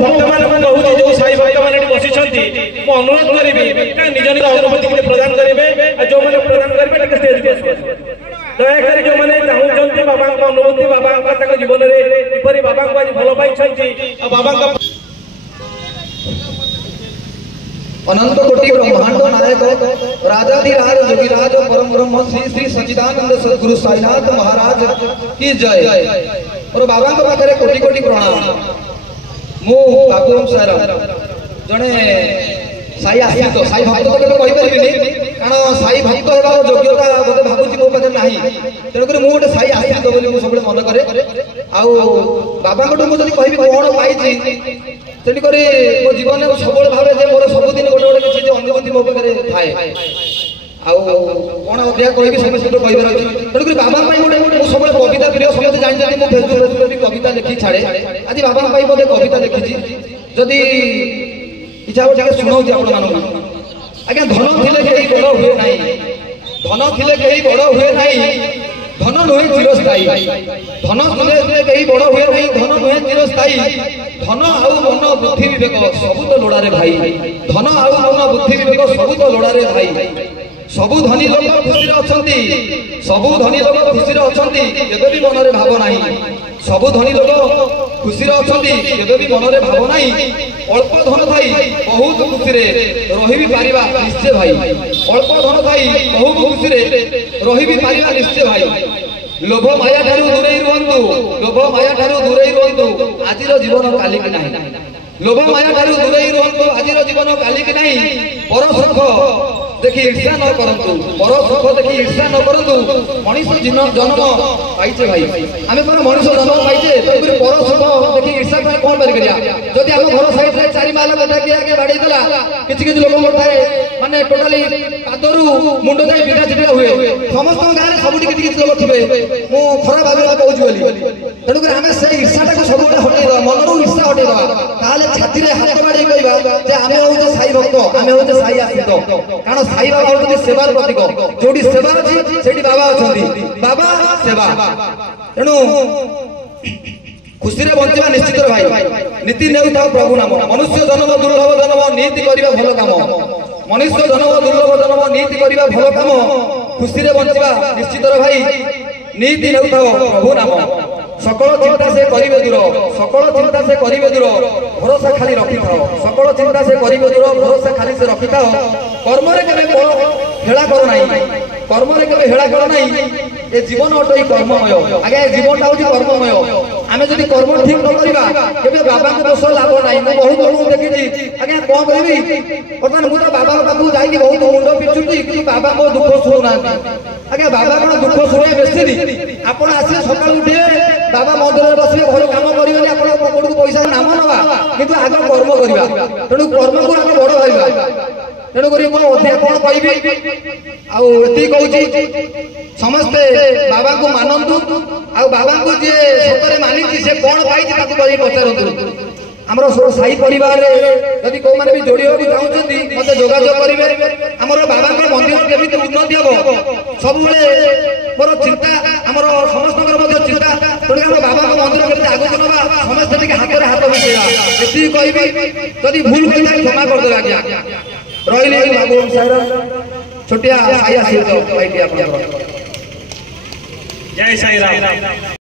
भक्त मान कहूँ जो साई भक्त मैंने बसी अनुरोध करी निज निज अनुभूति प्रदान करेंगे जो मैंने प्रदान करेंगे स्टेज दयाकोरी जो मैंने चाहते बाबा अनुभूति बाबा जीवन में किपरि बाबा को आज भल पाई बाबा अनंत कोटि ब्रह्मांड नायक राजाधिराज जोगिराज परम ब्रह्म श्री श्री सच्चिदानंद सद्गुरु साईनाथ महाराज की जय। और बाबा को पाखे कोटि कोटि प्रणाम। मु बाबू सार जड़े साई आश्रित साई भक्त तो केवे कहि परिबिनी कारण साई भक्त हेबार योग्यता मते भाबुची मो पाखे नाही तेणुक मु गोटे साई आश्रित बोली मु सबले मन करे आउ बाबा को मु जदि कहबी कोन पाइछि तेणुक मो जीवन में सबल भाव जे मोर सबुदिन गोटे गोटे किछि अनुभूति मो पाखे थाए आउ कोन अभ्यास कहबी समस्त तो कहबार अछि तेणुक बाबा पई गोटे मु सबले कविता प्रिय समस्त जानि जानि मु फेसबुक पे कविता लिखि छाड़े आज बाबा पई मते कविता लिखिछि जदि इच्छा हो जाके सुनाऊ आपण मानू आज्ञा धन थिले केही बड़ हुए नाही धन थिले केही बड़ हुए नाही धन नुहे चिरस्थायी धन थिले केही बड़ हुए नाही धन नुहे चिरस्थायी धन आउ मन बुद्धि विवेक सबु तो लोड़ा रे भाई धन आउ मन बुद्धि विवेक सबु तो लोड़ा रे भाई सबु धनी लोक खुशी रे अछंती सबु धनी लोक खुशी रे अछंती एबे भी मन रे भाव नाही सबु धनी लोक खुशी रे अछंती एबे भी मन रे भाव नाही अल्प धन थाई बहुत खुशी रे रही भी पारिबा निश्चय भाई अल्प धन थाई बहुत खुशी रे रही भी पारिबा निश्चय भाई लोभ माया ठारू दूरेई रहंतु लोभ माया ठारू दूरेई रहंतु आजिर जीवन काली के नाही लोभ माया ठारू दूरेई रहंतु आजिर जीवन काली के नाही पर सुख देखि ईर्ष्या न करंतु पर सुख देखि ईर्ष्या न करंतु मनुष्य जन्म पाइछे भाई आमे पर मनुष्य जन्म पाइछे तबरे पर सुख देखि ईर्ष्या करे कोन बारी करिया जदि हम घर साइड रे चारि माला बेटा के आगे बाड़ी देला किछि किछि लोक मोठाए माने टोटली पादरू मुंडो जाय बिधा चिटा हुए समस्त गारे सबुटी किछि किछि लोक थिबे मु खरा भाबला कहूछि बोली तेणु कर हमें से ईर्ष्याटा को सबुटा हटै दवा मनरू ईर्ष्या हटै दवा ताले छाती रे हाथ बाड़ी कहबा जे आमे होउछ साई भक्त आमे होउछ साई आश्रित कारण साई बाबा होउछ सेवार प्रतीक जोडी सेवा अछि सेठी बाबा अछंती बाबा सेवा तेणु खुशी रे बंचिबा निश्चित भाई नीति नेउ था प्रभु नाम मनुष्य जन्म दुर्लभ जन्म नीति करिबा भलो काम मनुष्य जन्म दुर्लभ जन्म नीति करिबा भलो काम खुशी रे बंचिबा निश्चित भाई नीति नेउ था प्रभु नाम सकल चिंता से करिवे दूर सकल चिंता से करिवे दूर भरोसा खाली रखि थाओ सकल चिंता से करिवे दूर भरोसा खाली से रखि थाओ कर्म रे केबे हेला करो नाही कर्म रे केबे हेला करो नाही ए जीवन अटई कर्ममय आगे जीवन होची कर्ममय आमे जदि कर्म ठीक न करिबा केबे बाबा को दोष लाभ नाही मैं बहुत लोग देखिछि आगे कोन करबी वर्तमान मु तो बाबा पाखु जाई कि बहुत मुंडो पिचुची कि बाबा को दुख सुना आगे बाबा को दुख सुने बेसी आपण आसे सकाळ उठे बाबा मंदिर बसबे घर काम करिबे आपण पकड़ को पैसा नाम नवा किंतु आग कर्म करिबा तेणु कर्म को आगे बड़ भाईबा तेणु करी मो अध्याय कोन कहबी आ एति कहूची समस्ते बाबा को मानंतु आ बाबा को जे सतरे मानिछि से कोन पाइछि ताकु कहि पचारंतु हमरो साई परिवार रे यदि को माने भी जोड़ी हो चाहउछंती मते जोगाजोग करिवे हमरो बाबा को मंदिर केमिति उन्नति हबो सब बेले मोर चिंता हमरो समस्त मध्य चिंता तोडी हमरो बाबा को मंदिर केमिति आगो नबा समस्त टिके हाथ रे हाथ मिसेया एति कहबी यदि भूल कइला क्षमा कर दे आज्ञा रहिली बाबू साहब छोटिया साई आसीत भाईटी आपन जय साई राम।